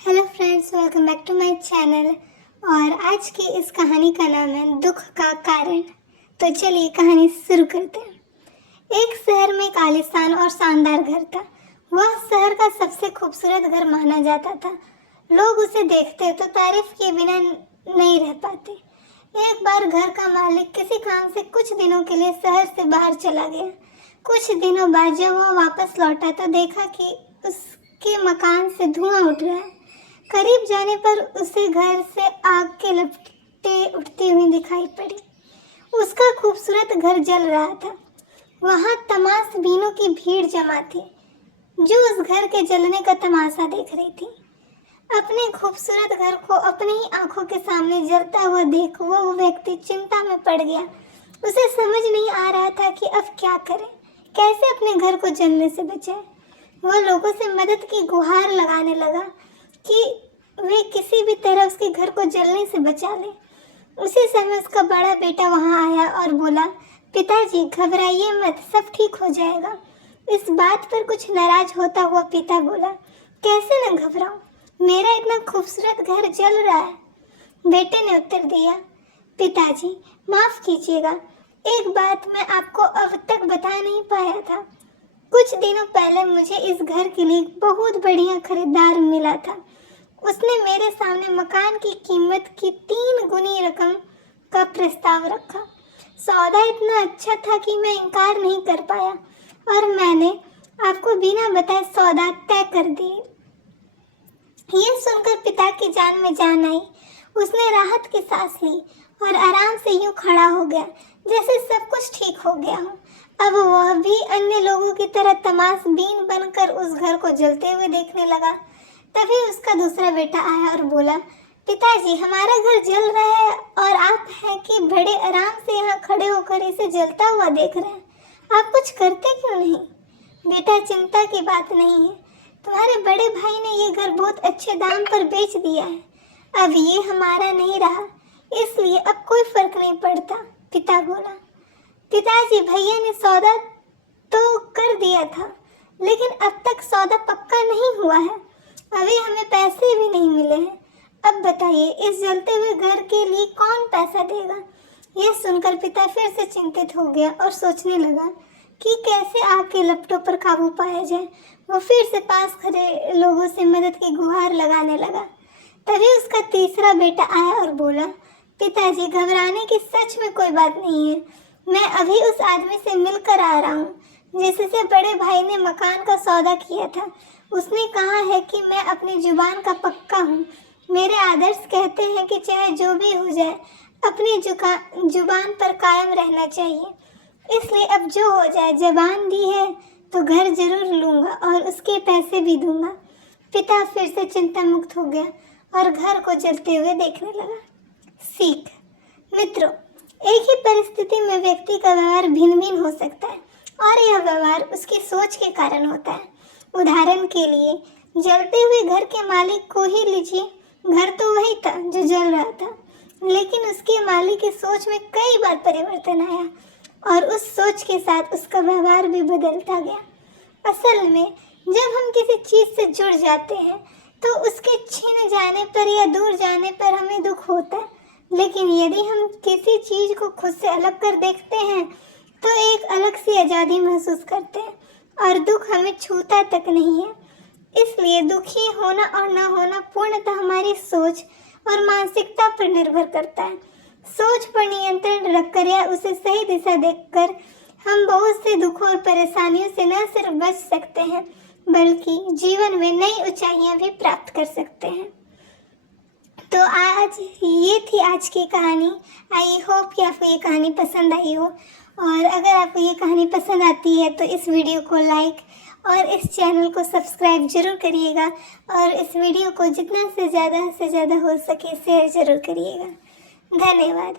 Hello friends, welcome back to my channel. और आज की इस कहानी का नाम है दुख का कारण। तो चलिए कहानी शुरू करते हैं। एक शहर में एक आलीशान और शानदार घर था। वह शहर का सबसे खूबसूरत घर माना जाता था। लोग उसे देखते तो तारीफ किए बिना नहीं रह पाते। एक बार घर का मालिक किसी काम से कुछ दिनों के लिए शहर से बाहर चला गया। कुछ दिनों बाद जब वह वापस लौटा तो देखा कि उसके मकान से धुआं उठ रहा है। करीब जाने पर उसे घर से आग के लपटें उठती हुई दिखाई पड़ी। उसका खूबसूरत घर जल रहा था। वहां तमाशबीनों की भीड़ जमा थी जो उस घर के जलने का तमाशा देख रही थी। अपने खूबसूरत घर को अपनी ही आंखों के सामने जलता हुआ देख वो व्यक्ति चिंता में पड़ गया। उसे समझ नहीं आ रहा था कि अब क्या करे, कैसे अपने घर को जलने से बचाए। वह लोगों से मदद की गुहार लगाने लगा कि वे किसी भी तरह उसके घर को जलने से बचा ले। उसी समय उसका बड़ा बेटा वहां आया और बोला, पिताजी घबराइए मत, सब ठीक हो जाएगा। इस बात पर कुछ नाराज होता हुआ पिता बोला, कैसे न घबराऊं, मेरा इतना खूबसूरत घर जल रहा है। बेटे ने उत्तर दिया, पिताजी माफ कीजिएगा, एक बात मैं आपको अब तक बता नहीं पाया था। कुछ दिनों पहले मुझे इस घर के लिए बहुत बढ़िया खरीदार मिला था। उसने मेरे सामने मकान की कीमत की 3 गुनी रकम का प्रस्ताव रखा। सौदा इतना अच्छा था कि मैं इनकार नहीं कर पाया और मैंने आपको बिना बताए सौदा तय कर दिया। यह सुनकर पिता की जान में जान आई। उसने राहत की सांस ली और आराम से यूं खड़ा हो गया जैसे सब कुछ ठीक हो गया हो। अब वह भी अन्य लोगों की तरह तमाशबीन बनकर उस घर को जलते हुए देखने लगा। तभी उसका दूसरा बेटा आया और बोला, पिताजी हमारा घर जल रहा है और आप हैं कि बड़े आराम से यहाँ खड़े होकर इसे जलता हुआ देख रहे हैं, आप कुछ करते क्यों नहीं? बेटा चिंता की बात नहीं है, तुम्हारे बड़े भाई ने ये घर बहुत अच्छे दाम पर बेच दिया है। अब ये हमारा नहीं रहा, इसलिए अब कोई फर्क नहीं पड़ता, पिता बोला। पिताजी भैया ने सौदा तो कर दिया था, लेकिन अब तक सौदा पक्का नहीं हुआ है। अभी हमें पैसे भी नहीं मिले हैं। अब बताइए इस जलते हुए घर के लिए कौन पैसा देगा? यह सुनकर पिता फिर से चिंतित हो गया और सोचने लगा कि कैसे आग के लपटों पर काबू पाया जाए। वो फिर से पास खड़े लोगों से मदद की गुहार लगाने लगा। तभी उसका तीसरा बेटा आया और बोला, पिताजी घबराने की सच में कोई बात नहीं है। मैं अभी उस आदमी से मिलकर आ रहा हूँ जिससे बड़े भाई ने मकान का सौदा किया था। उसने कहा है कि मैं अपनी जुबान का पक्का हूँ। मेरे आदर्श कहते हैं कि चाहे जो भी हो जाए अपनी जुबान पर कायम रहना चाहिए। इसलिए अब जो हो जाए, जबान दी है तो घर जरूर लूँगा और उसके पैसे भी दूंगा। पिता फिर से चिंता मुक्त हो गया और घर को जलते हुए देखने लगा। सीख, मित्रों, एक ही परिस्थिति में व्यक्ति का व्यवहार भिन्न भिन्न हो सकता है और यह व्यवहार उसकी सोच के कारण होता है। उदाहरण के लिए जलते हुए घर के मालिक को ही लीजिए। घर तो वही था जो जल रहा था, लेकिन उसके मालिक की सोच में कई बार परिवर्तन आया और उस सोच के साथ उसका व्यवहार भी बदलता गया। असल में जब हम किसी चीज़ से जुड़ जाते हैं तो उसके छिन जाने पर या दूर जाने पर हमें दुख होता है, लेकिन यदि हम किसी चीज़ को खुद से अलग कर देखते हैं तो एक अलग सी आज़ादी महसूस करते हैं और दुख हमें छूता तक नहीं है। इसलिए दुखी होना और न होना पूर्णतः हमारी सोच और मानसिकता पर निर्भर करता है। सोच पर नियंत्रण रखकर या उसे सही दिशा देकर हम बहुत से दुखों और परेशानियों से न सिर्फ बच सकते हैं बल्कि जीवन में नई ऊंचाइयां भी प्राप्त कर सकते हैं। तो ये थी आज की कहानी। आई होप कि आपको ये कहानी पसंद आई हो, और अगर आपको ये कहानी पसंद आती है तो इस वीडियो को लाइक और इस चैनल को सब्सक्राइब जरूर करिएगा और इस वीडियो को जितना से ज़्यादा हो सके शेयर जरूर करिएगा। धन्यवाद।